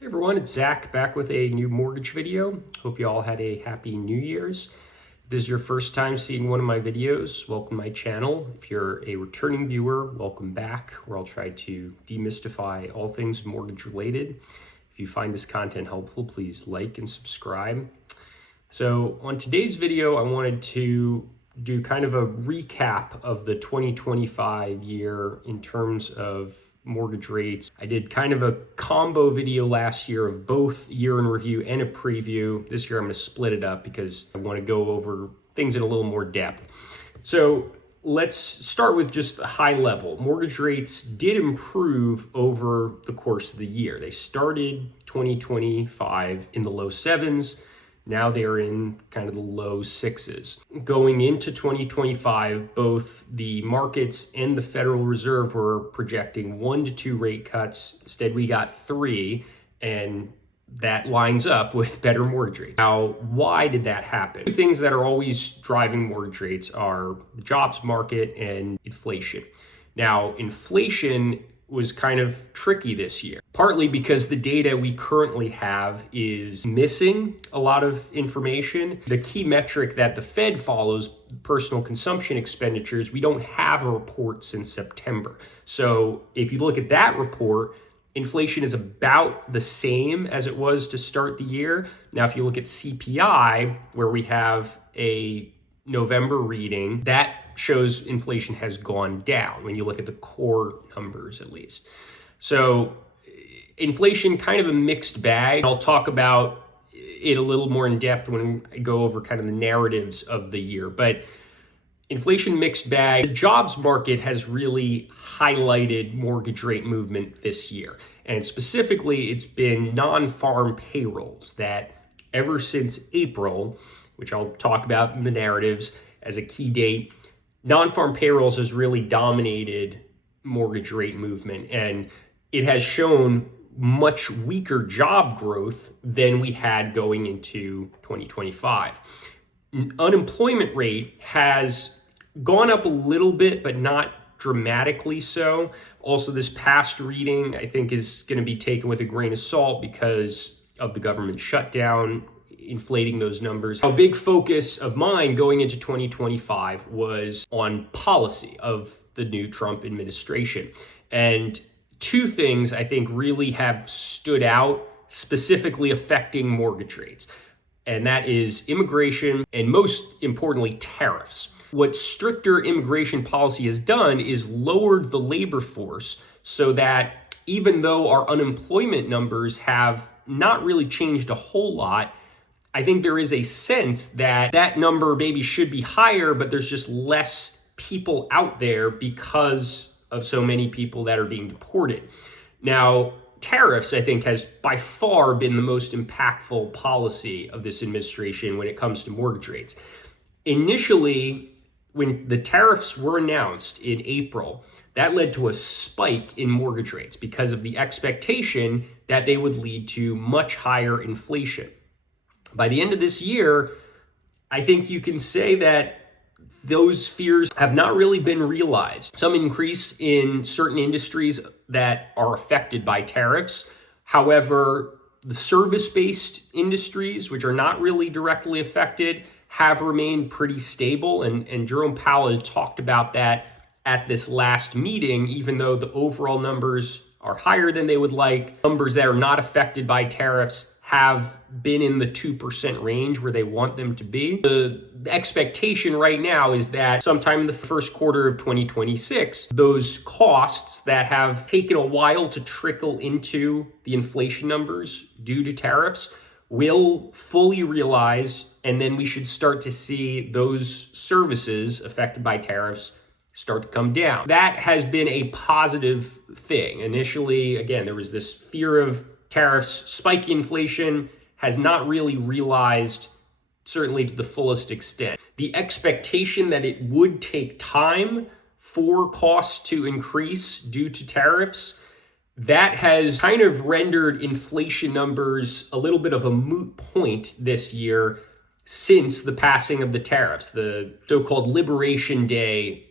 Hey everyone, it's Zach back with a new mortgage video. Hope you all had a happy New Year's. If this is your first time seeing one of my videos, welcome to my channel. If you're a returning viewer, welcome back, where I'll try to demystify all things mortgage related. If you find this content helpful, please like and subscribe. So on today's video, I wanted to do kind of a recap of the 2025 year in terms of mortgage rates. I did kind of a combo video last year of both year in review and a preview. This year I'm going to split it up because I want to go over things in a little more depth. So let's start with just the high level. Mortgage rates did improve over the course of the year. They started 2025 in the low sevens. Now they're in kind of the low sixes. Going into 2025, both the markets and the Federal Reserve were projecting 1 to 2 rate cuts. Instead, we got 3, and that lines up with better mortgage rates. Now, why did that happen? Two things that are always driving mortgage rates are the jobs market and inflation. Now, inflation was kind of tricky this year, partly because the data we currently have is missing a lot of information. The key metric that the Fed follows, personal consumption expenditures, we don't have a report since September. So if you look at that report, inflation is about the same as it was to start the year. Now, if you look at CPI, where we have a November reading, that shows inflation has gone down when you look at the core numbers, at least. So inflation, kind of a mixed bag. I'll talk about it a little more in depth when I go over kind of the narratives of the year, but inflation mixed bag. The jobs market has really highlighted mortgage rate movement this year. And specifically, it's been non-farm payrolls that ever since April, which I'll talk about in the narratives as a key date, non-farm payrolls has really dominated mortgage rate movement, and it has shown much weaker job growth than we had going into 2025. Unemployment rate has gone up a little bit, but not dramatically so. Also, this past reading, I think, is going to be taken with a grain of salt because of the government shutdown, inflating those numbers. A big focus of mine going into 2025 was on policy of the new Trump administration. And two things I think really have stood out, specifically affecting mortgage rates. And that is immigration and, most importantly, tariffs. What stricter immigration policy has done is lowered the labor force so that even though our unemployment numbers have not really changed a whole lot, I think there is a sense that that number maybe should be higher, but there's just less people out there because of so many people that are being deported. Now, tariffs, I think, has by far been the most impactful policy of this administration when it comes to mortgage rates. Initially, when the tariffs were announced in April, that led to a spike in mortgage rates because of the expectation that they would lead to much higher inflation. By the end of this year, I think you can say that those fears have not really been realized. Some increase in certain industries that are affected by tariffs. However, the service-based industries, which are not really directly affected, have remained pretty stable. And Jerome Powell had talked about that at this last meeting, even though the overall numbers are higher than they would like. Numbers that are not affected by tariffs have been in the 2% range where they want them to be. The expectation right now is that sometime in the first quarter of 2026, those costs that have taken a while to trickle into the inflation numbers due to tariffs will fully realize, and then we should start to see those services affected by tariffs start to come down. That has been a positive thing. Initially, again, there was this fear of tariffs, spiky inflation has not really realized, certainly to the fullest extent. The expectation that it would take time for costs to increase due to tariffs, that has kind of rendered inflation numbers a little bit of a moot point this year since the passing of the tariffs, the so-called Liberation Day,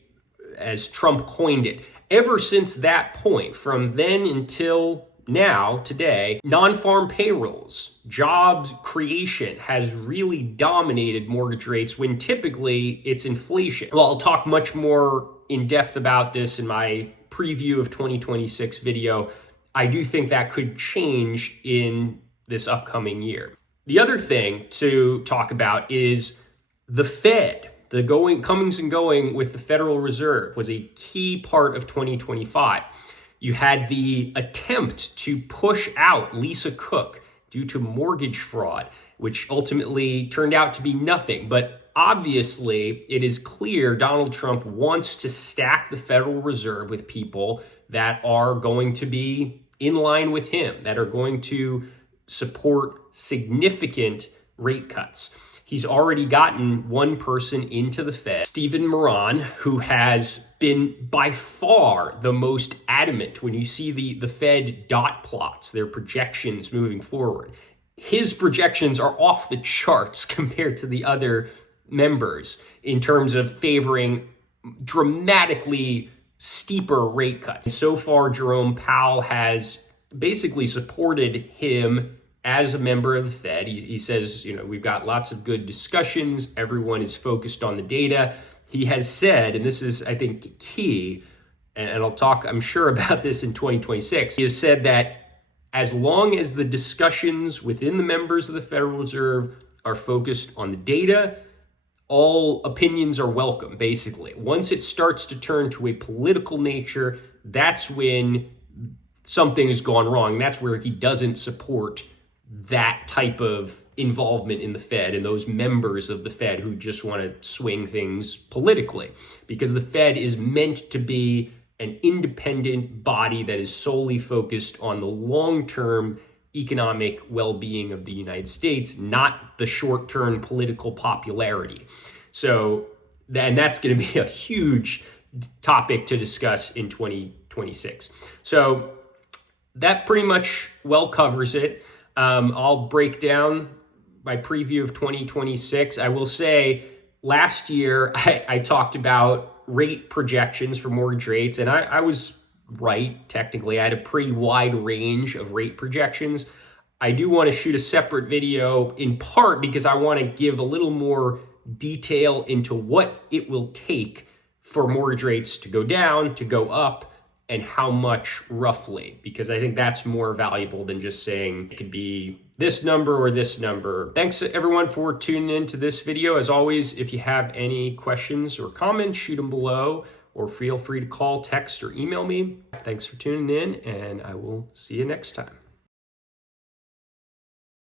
as Trump coined it. Ever since that point, from then until now, today, non-farm payrolls, jobs creation has really dominated mortgage rates when typically it's inflation. Well, I'll talk much more in depth about this in my preview of 2026 video. I do think that could change in this upcoming year. The other thing to talk about is the Fed. The comings and going with the Federal Reserve was a key part of 2025. You had the attempt to push out Lisa Cook due to mortgage fraud, which ultimately turned out to be nothing. But obviously, it is clear Donald Trump wants to stack the Federal Reserve with people that are going to be in line with him, that are going to support significant rate cuts. He's already gotten one person into the Fed, Stephen Moran, who has been by far the most adamant when you see the Fed dot plots, their projections moving forward. His projections are off the charts compared to the other members in terms of favoring dramatically steeper rate cuts. And so far, Jerome Powell has basically supported him as a member of the Fed. He says, we've got lots of good discussions. Everyone is focused on the data. He has said, and this is, I think, key, and I'll talk, I'm sure, about this in 2026. He has said that as long as the discussions within the members of the Federal Reserve are focused on the data, all opinions are welcome, basically. Once it starts to turn to a political nature, that's when something has gone wrong. That's where he doesn't support that type of involvement in the Fed and those members of the Fed who just want to swing things politically, because the Fed is meant to be an independent body that is solely focused on the long-term economic well-being of the United States, not the short-term political popularity. So, and that's going to be a huge topic to discuss in 2026. So that pretty much well covers it. I'll break down my preview of 2026. I will say last year I talked about rate projections for mortgage rates, and I was right, technically. I had a pretty wide range of rate projections. I do want to shoot a separate video in part because I want to give a little more detail into what it will take for mortgage rates to go down, to go up, and how much roughly, because I think that's more valuable than just saying it could be this number or this number. Thanks everyone for tuning in to this video. As always, if you have any questions or comments, shoot them below or feel free to call, text, or email me. Thanks for tuning in, and I will see you next time.